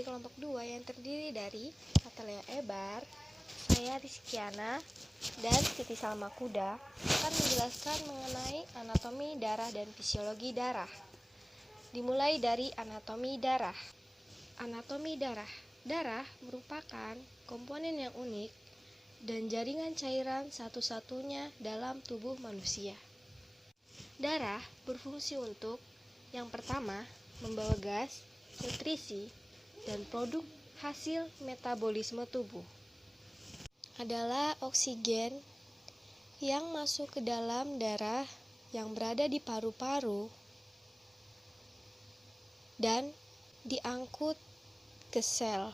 dari kelompok 2 yang terdiri dari Natalia Ebar, saya Rizkiana, dan Siti Salma Kuda akan menjelaskan mengenai anatomi darah dan fisiologi darah. Dimulai dari anatomi darah. Anatomi darah. Darah merupakan komponen yang unik dan jaringan cairan satu-satunya dalam tubuh manusia. Darah berfungsi untuk yang pertama, membawa gas, nutrisi, dan produk hasil metabolisme tubuh. Adalah oksigen yang masuk ke dalam darah yang berada di paru-paru dan diangkut ke sel.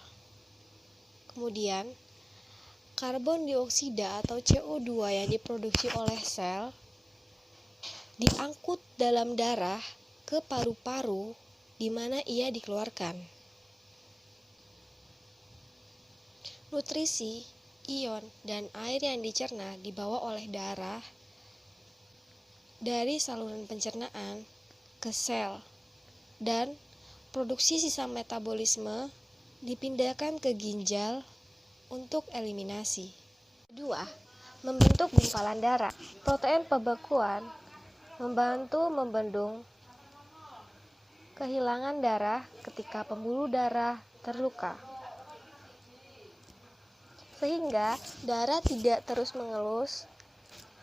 Kemudian, karbon dioksida atau CO2 yang diproduksi oleh sel diangkut dalam darah ke paru-paru di mana ia dikeluarkan. Nutrisi, ion, dan air yang dicerna dibawa oleh darah dari saluran pencernaan ke sel dan produksi sisa metabolisme dipindahkan ke ginjal untuk eliminasi. Kedua, membentuk gumpalan darah. Protein pembekuan membantu membendung kehilangan darah ketika pembuluh darah terluka, sehingga darah tidak terus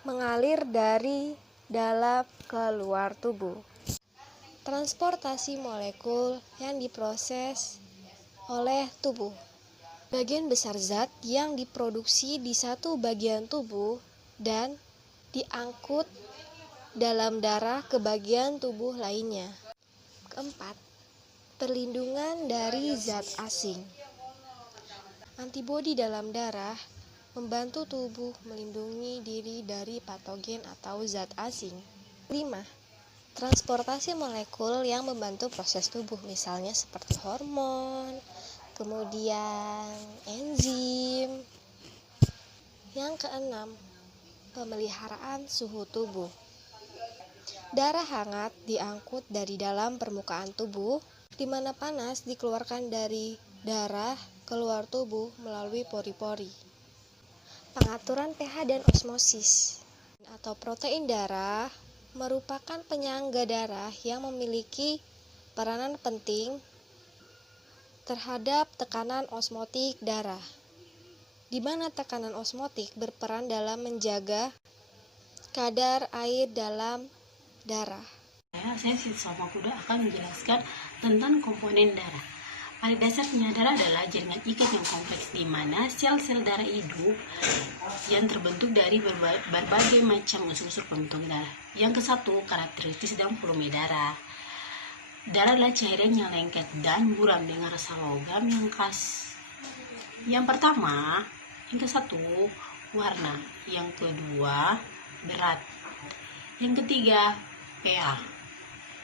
mengalir dari dalam ke luar tubuh. Transportasi molekul yang diproses oleh tubuh. Bagian besar zat yang diproduksi di satu bagian tubuh dan diangkut dalam darah ke bagian tubuh lainnya. Keempat, perlindungan dari zat asing. Antibodi dalam darah membantu tubuh melindungi diri dari patogen atau zat asing. 5. Transportasi molekul yang membantu proses tubuh, misalnya seperti hormon, kemudian enzim. Yang keenam, pemeliharaan suhu tubuh. Darah hangat diangkut dari dalam permukaan tubuh, di mana panas dikeluarkan dari darah keluar tubuh melalui pori-pori. Pengaturan pH dan osmosis atau protein darah merupakan penyangga darah yang memiliki peranan penting terhadap tekanan osmotik darah, di mana tekanan osmotik berperan dalam menjaga kadar air dalam darah. Saya Siti Salma Kuda akan menjelaskan tentang komponen darah. Pada dasarnya darah adalah jaringan ikat yang kompleks di mana sel-sel darah hidup yang terbentuk dari berbagai macam unsur-unsur pembentuk darah. Yang kesatu, karakteristik dan volume darah. Darah adalah cairan yang lengket dan buram dengan rasa logam yang khas. Yang pertama, yang kesatu, warna. Yang kedua, berat. Yang ketiga, pH.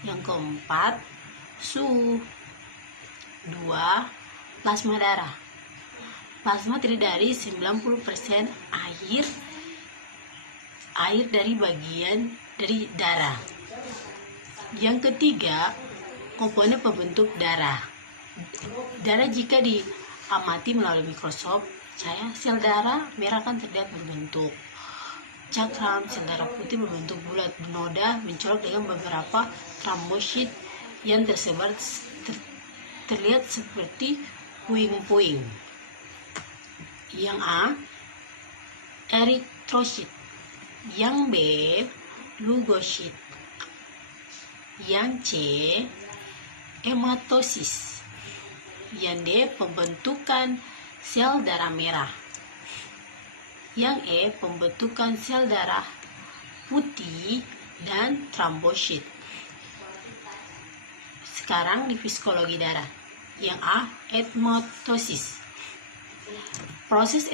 Yang keempat, suhu. 2. Plasma darah. Plasma terdiri dari 90% air dari bagian dari darah. Yang ketiga, komponen pembentuk darah. Darah jika diamati melalui mikroskop cahaya, sel darah merah akan terlihat berbentuk cakram, sel darah putih berbentuk bulat bernoda mencolok dengan beberapa trombosit yang tersebar terlihat seperti puing-puing. Yang A, eritrosit. Yang B, leukosit. Yang C, hematosis. Yang D, pembentukan sel darah merah. Yang E, pembentukan sel darah putih dan trombosit. Sekarang di fisiologi darah. Yang A, hematosis. Proses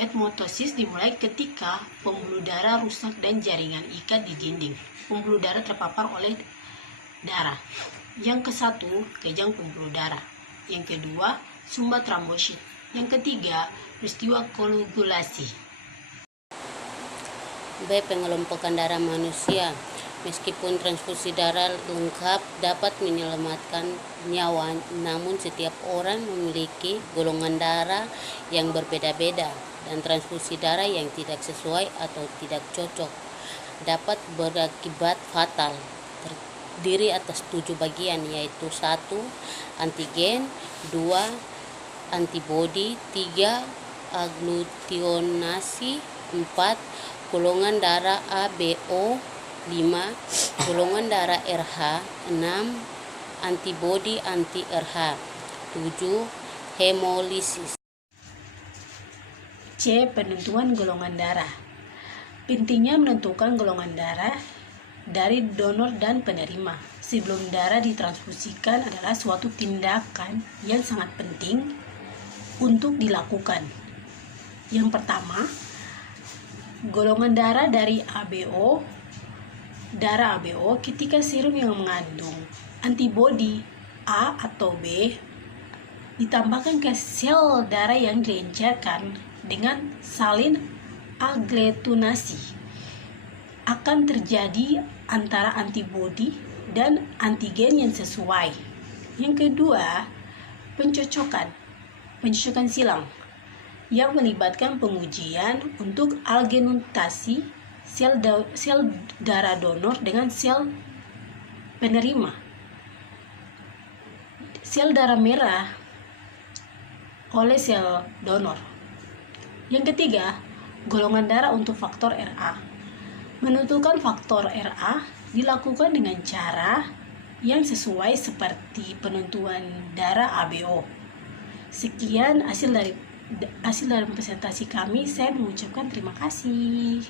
hematosis dimulai ketika pembuluh darah rusak dan jaringan ikat di dinding pembuluh darah terpapar oleh darah. Yang kesatu, kejang pembuluh darah. Yang kedua, sumbat trombosit. Yang ketiga, peristiwa koagulasi. B. Pengelompokan darah manusia. Meskipun transfusi darah lengkap dapat menyelamatkan nyawa, namun setiap orang memiliki golongan darah yang berbeda-beda, dan transfusi darah yang tidak sesuai atau tidak cocok dapat berakibat fatal. Terdiri atas 7 bagian, yaitu 1. Antigen, 2. Antibodi, 3. Aglutinasi, 4. Golongan darah ABO, 5. Golongan darah RH, 6. Antibodi anti-RH, 7. Hemolisis. C. Penentuan golongan darah. Pentingnya menentukan golongan darah dari donor dan penerima sebelum darah ditransfusikan adalah suatu tindakan yang sangat penting untuk dilakukan. Yang pertama, golongan darah dari ABO. Darah ABO ketika serum yang mengandung antibodi A atau B ditambahkan ke sel darah yang diencerkan dengan salin aglutinasi, akan terjadi antara antibodi dan antigen yang sesuai. Yang kedua, pencocokan silang yang melibatkan pengujian untuk algenutasi sel darah donor dengan sel penerima. Sel darah merah oleh sel donor. Yang ketiga, golongan darah untuk faktor RA. Menentukan faktor RA dilakukan dengan cara yang sesuai seperti penentuan darah ABO. Sekian hasil dari presentasi kami. Saya mengucapkan terima kasih.